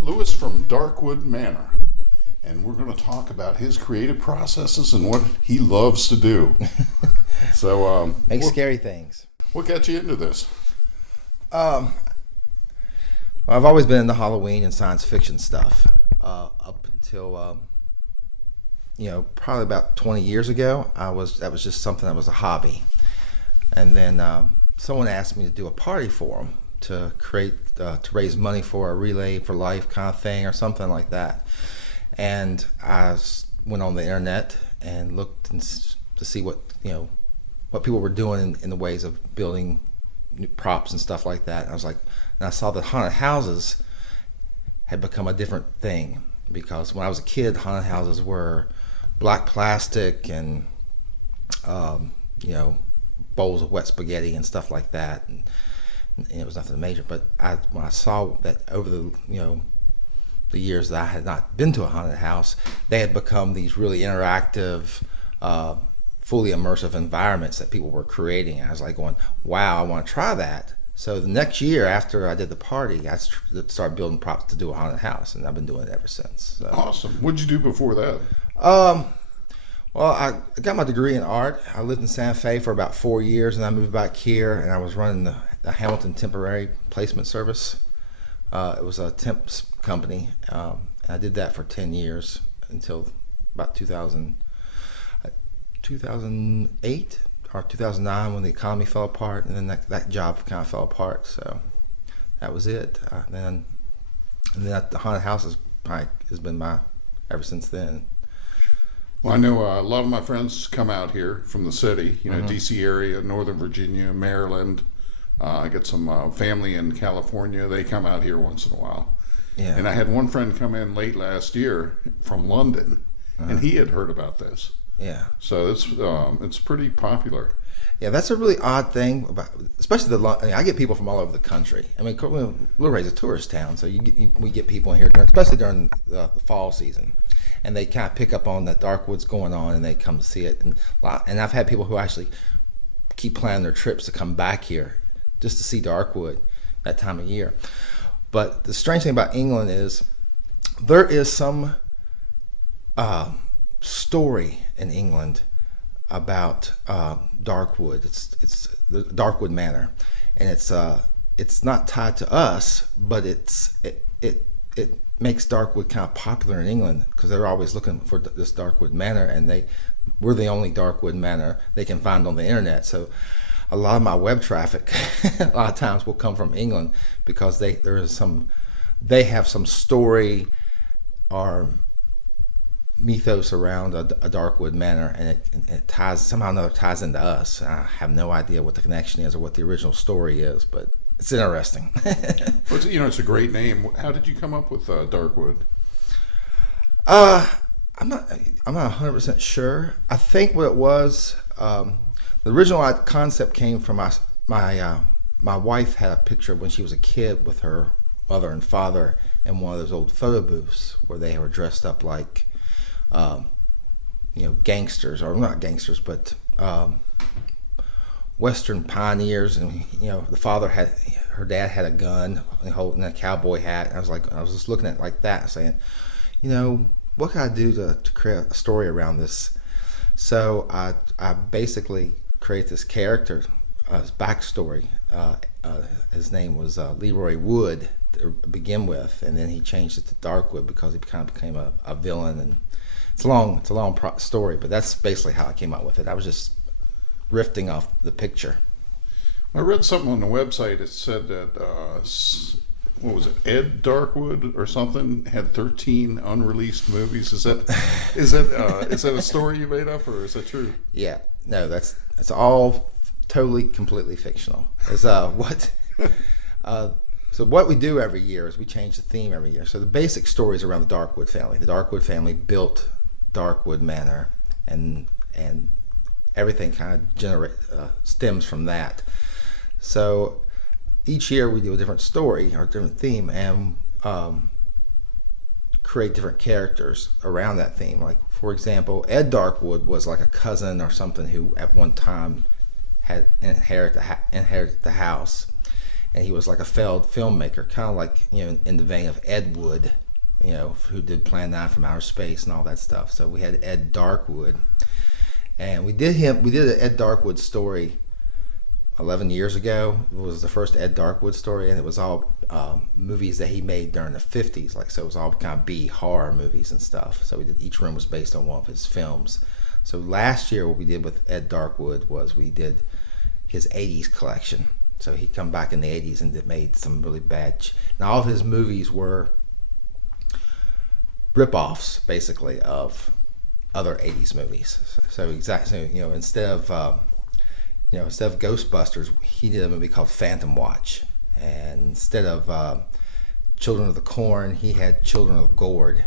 Lewis from Darkwood Manor, and we're going to talk about his creative processes and what he loves to do. So, Make scary things. What got you into this? Well, I've always been into Halloween and science fiction stuff up until probably about 20 years ago. That was just something that was a hobby, and then someone asked me to do a party for them to create to raise money for a Relay for Life kind of thing or something like that. And I went on the internet and looked to see what people were doing in the ways of building new props and stuff like that. And I was like, and I saw that haunted houses had become a different thing, because when I was a kid, haunted houses were black plastic and bowls of wet spaghetti and stuff like that, and it was nothing major. But when I saw that over the years that I had not been to a haunted house, they had become these really interactive, fully immersive environments that people were creating. And I was like going, wow, I want to try that. So the next year after I did the party, I started building props to do a haunted house, and I've been doing it ever since. So. Awesome. What'd you do before that? Well, I got my degree in art. I lived in Santa Fe for about 4 years, and I moved back here, and I was running the Hamilton Temporary Placement Service. It was a temp company, and I did that for 10 years until about 2008 or 2009 when the economy fell apart, and then that job kind of fell apart. So that was it. And then the haunted house has been ever since then. Well, I know a lot of my friends come out here from the city, DC area, Northern Virginia, Maryland. I get some family in California. They come out here once in a while. Yeah. And I had one friend come in late last year from London, and he had heard about this. Yeah. So it's pretty popular. Yeah, that's a really odd thing about, especially I get people from all over the country. I mean, Little Ray's a tourist town, so we get people in here especially during the fall season, and they kind of pick up on that Darkwood's going on, and they come to see it. And I've had people who actually keep planning their trips to come back here just to see Darkwood that time of year. But the strange thing about England is there is some story in England about Darkwood. It's the Darkwood Manor, and it's not tied to us, but it makes Darkwood kind of popular in England because they're always looking for this Darkwood Manor, and we're the only Darkwood Manor they can find on the internet. So a lot of my web traffic a lot of times will come from England because they have some story or mythos around a Darkwood Manor, and it somehow or another ties into us. I have no idea what the connection is or what the original story is, but it's interesting. Well, it's a great name. How did you come up with Darkwood? I'm not 100% sure. I think what it was, the original concept came from my wife had a picture when she was a kid with her mother and father in one of those old photo booths where they were dressed up like gangsters, or not gangsters, but Western pioneers. And her dad had a gun and holding a cowboy hat. And I was just looking at it like that, saying, what can I do to create a story around this? So I basically create this character, his backstory. His name was Leroy Wood to begin with, and then he changed it to Darkwood because he kind of became a villain. And it's a long story, but that's basically how I came up with it. I was just riffing off the picture. I read something on the website. It said that what was it, Ed Darkwood or something, had 13 unreleased movies. Is that a story you made up, or is that true? Yeah, no, it's all totally completely fictional. So what we do every year is we change the theme every year. So the basic story is around the Darkwood family. The Darkwood family built Darkwood Manor, and everything kind of stems from that. So each year we do a different story or a different theme, and create different characters around that theme. Like for example, Ed Darkwood was like a cousin or something who at one time had inherited the house, and he was like a failed filmmaker, kind of like, in the vein of Ed Wood, who did Plan 9 from Outer Space and all that stuff. So we had Ed Darkwood, and we did an Ed Darkwood story 11 years ago. It was the first Ed Darkwood story, and it was all movies that he made during the 50s. So it was all kind of B horror movies and stuff. So each room was based on one of his films. So last year, what we did with Ed Darkwood was we did his 80s collection. So he come back in the 80s and made some really bad. Now all of his movies were rip-offs, basically, of other 80s movies. So instead of Ghostbusters, he did a movie called Phantom Watch, and instead of Children of the Corn, he had Children of Gourd.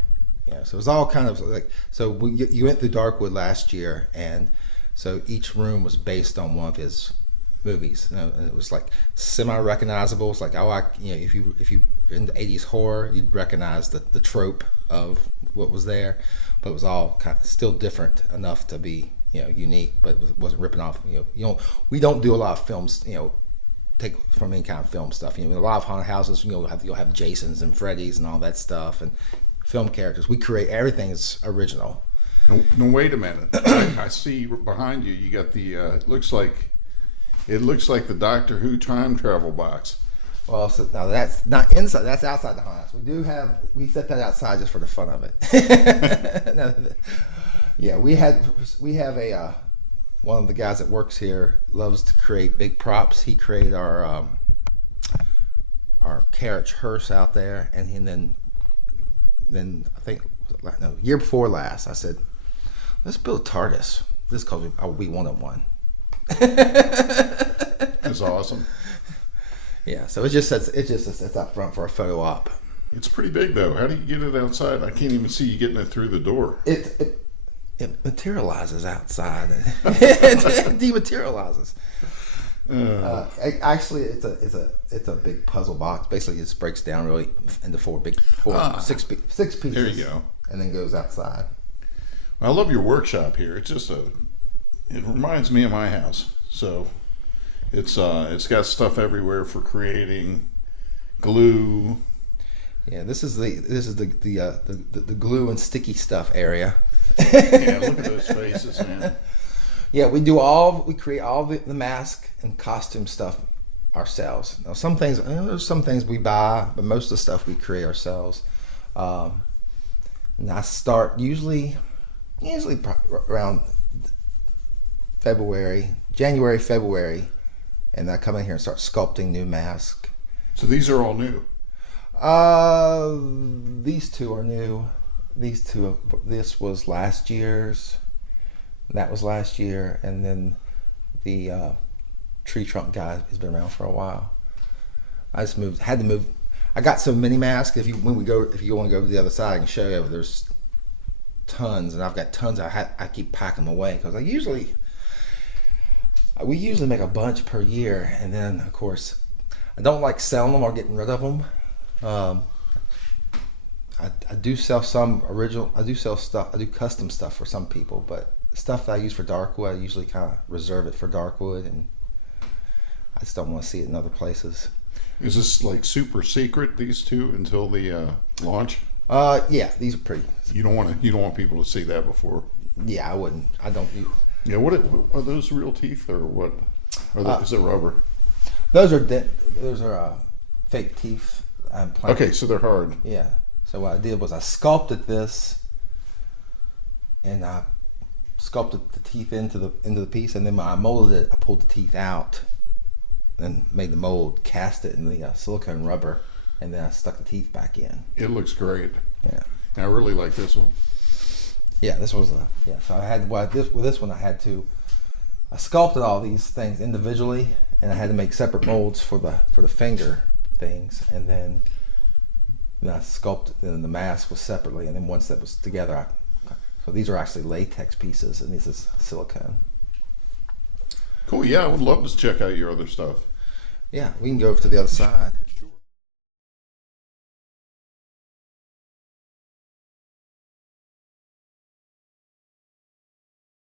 So it was all kind of like, so you went through Darkwood last year, and so each room was based on one of his movies. And it was like semi-recognizable. It's like, if you in the 80s horror, you'd recognize the trope of what was there, but it was all kind of still different enough to be unique, but it wasn't ripping off. We don't do a lot of films. Take from any kind of film stuff. A lot of haunted houses. You'll have Jasons and Freddys and all that stuff, and film characters. We create everything is original. No, wait a minute. I see behind you. You got the. It looks like the Doctor Who time travel box. Well, so now that's not inside. That's outside the haunted house. We set that outside just for the fun of it. Yeah, we have a one of the guys that works here loves to create big props. He created our carriage hearse out there, and then I think year before last, I said, let's build a TARDIS. This is because we wanted one. That's awesome. Yeah, so it just sits up front for a photo op. It's pretty big though. How do you get it outside? I can't even see you getting it through the door. It materializes outside. It dematerializes. Actually, it's a big puzzle box. Basically, it just breaks down really into six pieces. There you go. And then goes outside. I love your workshop here. It's just it reminds me of my house. So it's got stuff everywhere for creating glue. Yeah, this is the glue and sticky stuff area. Yeah, look at those faces, man. Yeah, we create all the mask and costume stuff ourselves. Now, there's some things we buy, but most of the stuff we create ourselves. And I start usually around January, February, and I come in here and start sculpting new masks. So these are all new? These two are new. This was last year's. That was last year, and then the tree trunk guy has been around for a while. I just had to move. I got some mini masks. If you want to go to the other side, I can show you. There's tons, and I've got tons. I keep packing them away because we usually make a bunch per year, and then of course I don't like selling them or getting rid of them. I do sell some original. I do sell stuff. I do custom stuff for some people, but stuff that I use for Darkwood, I usually kind of reserve it for Darkwood, and I just don't want to see it in other places. Is this like super secret, these two, until the launch? Yeah, these are pretty. You don't want people to see that before. Yeah, I wouldn't. I don't. Yeah, what are those real teeth or what? Is it rubber? Those are fake teeth. Okay, so they're hard. Yeah. So what I did was I sculpted this, and I sculpted the teeth into the piece, and then when I molded it, I pulled the teeth out, and made the mold, cast it in the silicone rubber, and then I stuck the teeth back in. It looks great. Yeah. And I really like this one. Yeah, this was So I had with this one I sculpted all these things individually, and I had to make separate molds for the finger things, and then I sculpted, and the mask was separately, and then once that was together, so these are actually latex pieces, and this is silicone. Cool. Yeah, I would love to check out your other stuff. Yeah, we can go over to the other side.